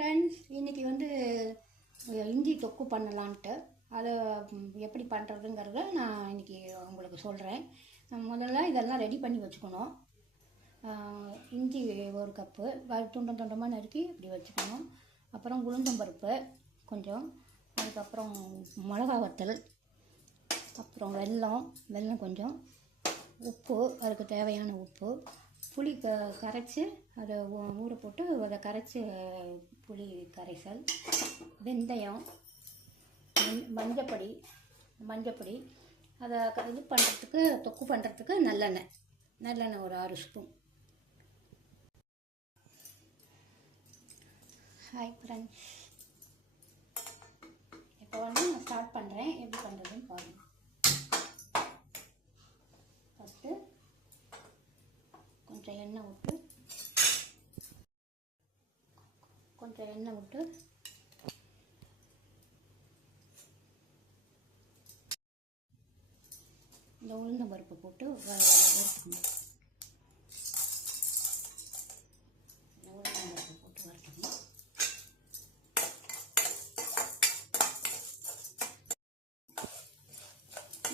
Friends, இன்றைக்கி இஞ்சி தொக்கு பண்ணலான்ட்டு அதை எப்படி பண்ணுறதுங்கிறத நான் இன்றைக்கி உங்களுக்கு சொல்கிறேன். முதல்ல இதெல்லாம் ரெடி பண்ணி வச்சுக்கணும். இஞ்சி ஒரு கப்பு துண்டம் துண்டமாக நறுக்கி இப்படி வச்சுக்கணும். அப்புறம் உளுந்தம்பருப்பு கொஞ்சம், அதுக்கப்புறம் மிளகா வத்தல், அப்புறம் வெல்லம் கொஞ்சம், உப்பு, அதுக்கு தேவையான உப்பு, புளி கரைச்சி அதை ஊற போட்டு அதை கரைச்சி புளி கரைசல், வெந்தயம், மஞ்சப்பொடி, அதை இது பண்ணுறதுக்கு தொக்கு பண்ணுறதுக்கு நல்லெண்ணெய் ஒரு 6 ஸ்பூன். ஹாய் ஃப்ரெண்ட்ஸ், இப்போ நான் ஸ்டார்ட் பண்ணுறேன். எப்படி பண்ணுறதுன்னு பாருங்கள். ஃபஸ்ட்டு கொஞ்சம் எண்ணெய் விட்டு இந்த உளுந்தம் பருப்பு போட்டு வறுத்துக்கணும்.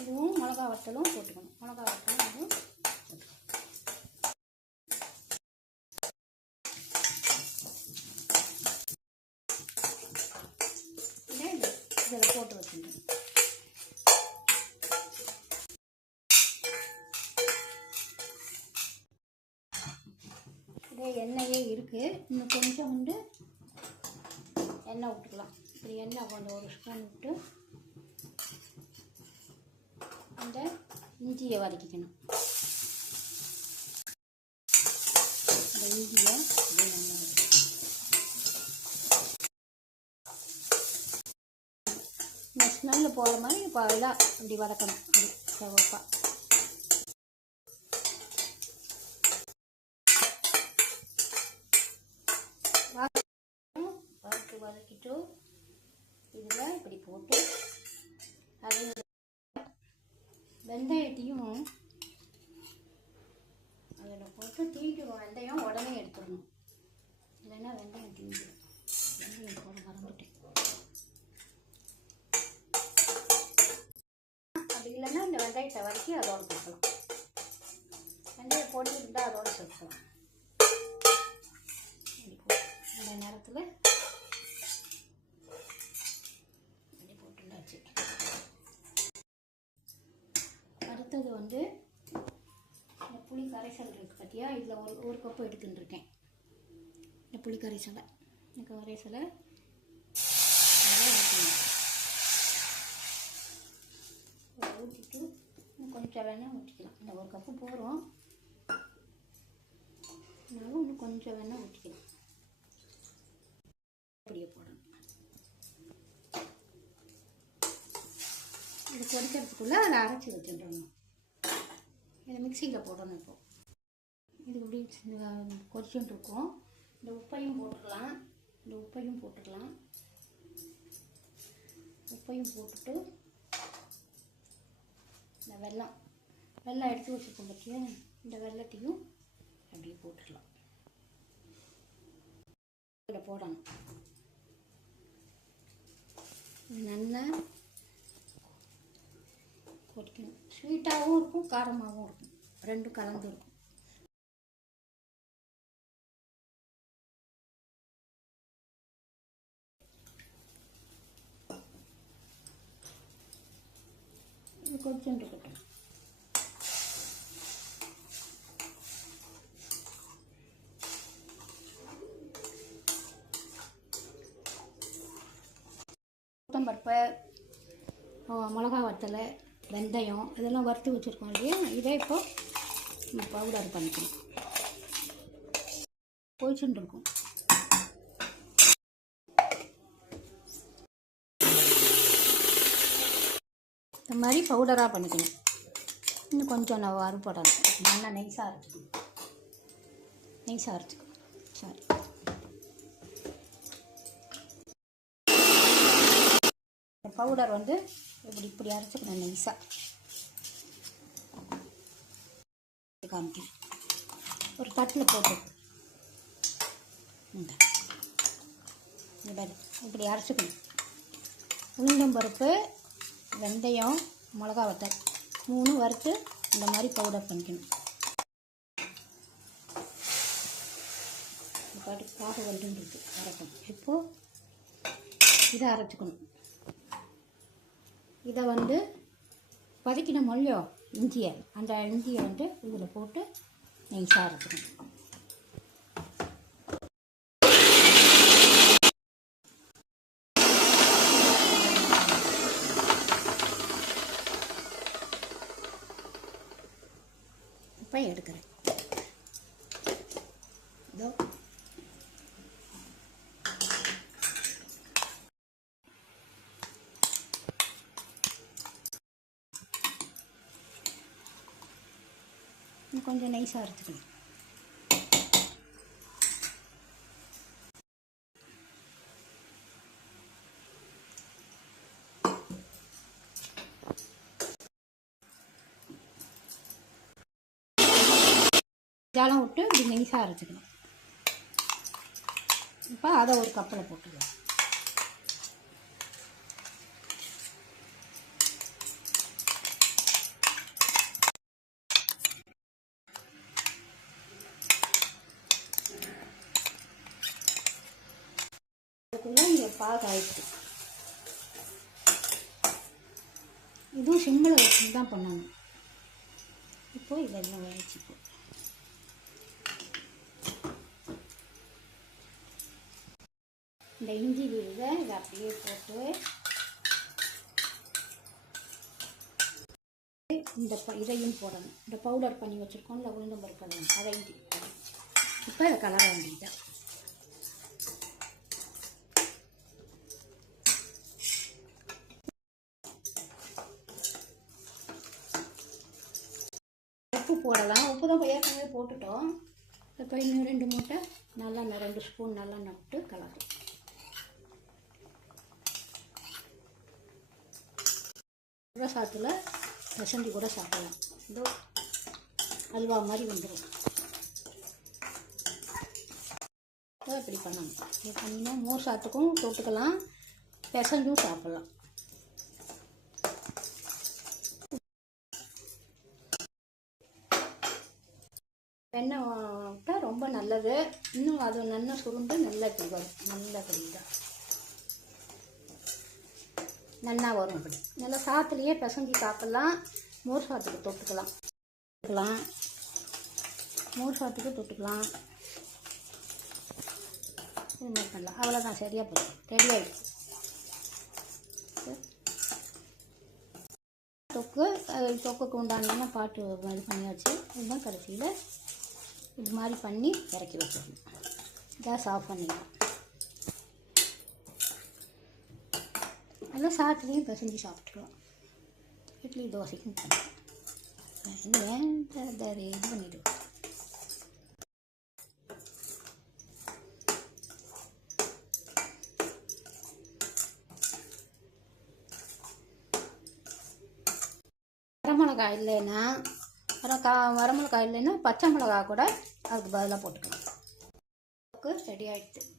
இதுவும் மிளகா வத்தலும் போட்டுக்கணும். மிளகா வத்தலும் இதுவும் இதில் போட்டு வச்சுக்கணும். இதே எண்ணெயே இருக்குது. இன்னும் கொஞ்சம் எண்ணெய் விட்டுக்கலாம். இப்படி எண்ணெய் கொஞ்சம் 1 ஸ்பூன் விட்டு அந்த இஞ்சியை வதக்கிக்கணும். அந்த இஞ்சியை அப்படியே நல்லா இந்த ஸ்மெல்லு போகிற மாதிரி இப்போ எல்லாம் இப்படி வதக்கணும். அப்படி செவப்பாக வதக்கிட்டு இதில் இப்படி போட்டு அது வெந்தயத்தையும் அதில் போட்டு தீண்டிடும். வெந்தயம் உடனே எடுத்துடணும், இல்லைன்னா வெந்தயம் தீண்டிடும். வெந்தயம் போட மறந்துட்டேன். அப்படி இல்லைன்னா இந்த வெந்தயத்தை வதக்கி அதோடு சேர்க்கலாம். வெந்தயம் போட்டு இருந்தால் அதோடு சேர்க்கலாம். இந்த நேரத்தில் இப்படி போட்டுண்டாச்சு. அடுத்தது இந்த புளி கரைசல் இருக்குது பார்த்தியா, இதில் ஒரு கப்பு எடுத்துட்டுருக்கேன். இந்த புளி கரைசலை ஊற்றிட்டு கொஞ்சம் வேணால் ஊற்றிக்கலாம். இந்த ஒரு கப்பு போகிறோம், இன்னும் கொஞ்சம் வேணால் ஊற்றிக்கலாம். அப்படியே போடணும். இது கொதிக்கிறதுக்குள்ளே அதை அரைச்சி வச்சுட்டுறணும். இதை மிக்சியில் போடணும். இப்போது இது இப்படி கொதிச்சுட்டு இருக்கும். இந்த உப்பையும் போட்டுட்டு இந்த வெல்லம் எடுத்து வச்சுருக்கோம் பார்த்தியா, இந்த வெல்லத்தையும் அப்படியே போட்டுடலாம். இதில் போடணும். நல்லா கொதிக்கணும். ஸ்வீட்டாகவும் இருக்கும், காரமாகவும் இருக்கும், ரெண்டும் கலந்து இருக்கும். இது கொதிச்சுட்டு இருக்கட்டும். உளுத்தம்பருப்பு, மிளகா வத்தலை, வெந்தயம் இதெல்லாம் வறுத்து வச்சுருக்கோம் இல்லையா, இதே இப்போ பவுடர் பண்ணிக்கணும். கொதிச்சுட்டு இருக்கும். இந்த மாதிரி பவுடராக பண்ணிக்கணும். இன்னும் கொஞ்சம் நான் வறுபடணும். நல்லா நைஸாக அரைச்சிக்கணும். சரி, பவுடர் இப்படி அரைச்சிக்கணும் நைஸாக. காமிக்கிறேன். ஒரு தட்டில் போட்டு இந்த இந்த மாதிரி இப்படி அரைச்சிக்கணும். உளுந்தம்பருப்பு, வெந்தயம், மிளகா வத்தல் 3 வறுத்து இந்த மாதிரி பவுடர் பண்ணிக்கணும். இந்த பாட்டு பாக வந்துருக்கு அரைக்கணும். இப்போது இதை அரைச்சிக்கணும். இதை வந்து வதக்கின மொழியோ இஞ்சியை, அந்த இஞ்சியை வந்து இதில் போட்டு நெய்ஸாக அரைச்சிக்கணும். இப்போ எடுக்கிறேன். இதோ கொஞ்சம் நைஸாக அரைச்சிக்கணும். ஜாலம் விட்டு இப்படி நைஸாக அரைச்சிக்கணும். இப்போ அதை ஒரு கப்பில் போட்டுக்கலாம். அதுக்குள்ளே இங்கே பாகு ஆயிடுச்சு. இதுவும் சிம்மில் வச்சு தான் பண்ணணும். இப்போது இதெல்லாம் வச்சுப்போம். இந்த இஞ்சி விழுதை இதை அப்படியே போட்டு இந்த இதையும் போடணும். இந்த பவுடர் பண்ணி வச்சுருக்கோம் இல்லை உளுந்தம்பருப்பு அதை இஞ்சி இப்போ இதை கலர வேண்டியதான். உப்பு போடலாம். உப்பு தான் ஏற்கனவே போட்டுட்டோம். இப்போ இன்னும் 2 மூட்டை நல்லெண்ணெய், 2 ஸ்பூன் நல்லெண்ணெய் விட்டு கலரும். சாத்தில் பசந்தி கூட சாப்பிடலாம். இதோ அல்வா மாதிரி வந்துடும். இப்படி பண்ணணும். இது பண்ணினா மோர் சாத்துக்கும் தொட்டுக்கலாம், பெசஞ்சும் சாப்பிட்லாம். வெண்ணெய் விட்டால் ரொம்ப நல்லது. இன்னும் அது நல்லா சுருண்டு நல்லா இப்படி வரும். நல்லா இப்படிதான் நல்லா வரும். அப்படி நல்லா சாத்துலேயே பிசைஞ்சு சாப்பிட்லாம். மோர் சாத்துக்கு தொட்டுக்கலாம். மோர் சாத்துக்கு தொட்டுக்கலாம். இது மாதிரி பண்ணலாம். அவ்வளோதான், சரியாக போகும். ரெடி ஆகிடும் தொக்கு. தொக்குக்கு உண்டான பாட்டு இது பண்ணியாச்சு. இதுதான் கடைசியில் இது மாதிரி பண்ணி இறக்கி வச்சிடணும். கேஸ் ஆஃப் பண்ணிடலாம். அதெல்லாம் சாத்துலேயும் பிசைஞ்சு சாப்பிட்டுக்கலாம். இட்லி தோசைக்கும் பண்ணலாம். இது பண்ணிவிடுவோம். வரமிளகாய் இல்லைன்னா வரமிளகாய் இல்லைன்னா பச்சை மிளகாய் கூட அதுக்கு பதிலாக போட்டுக்கலாம். ரெடி ஆகிடுது.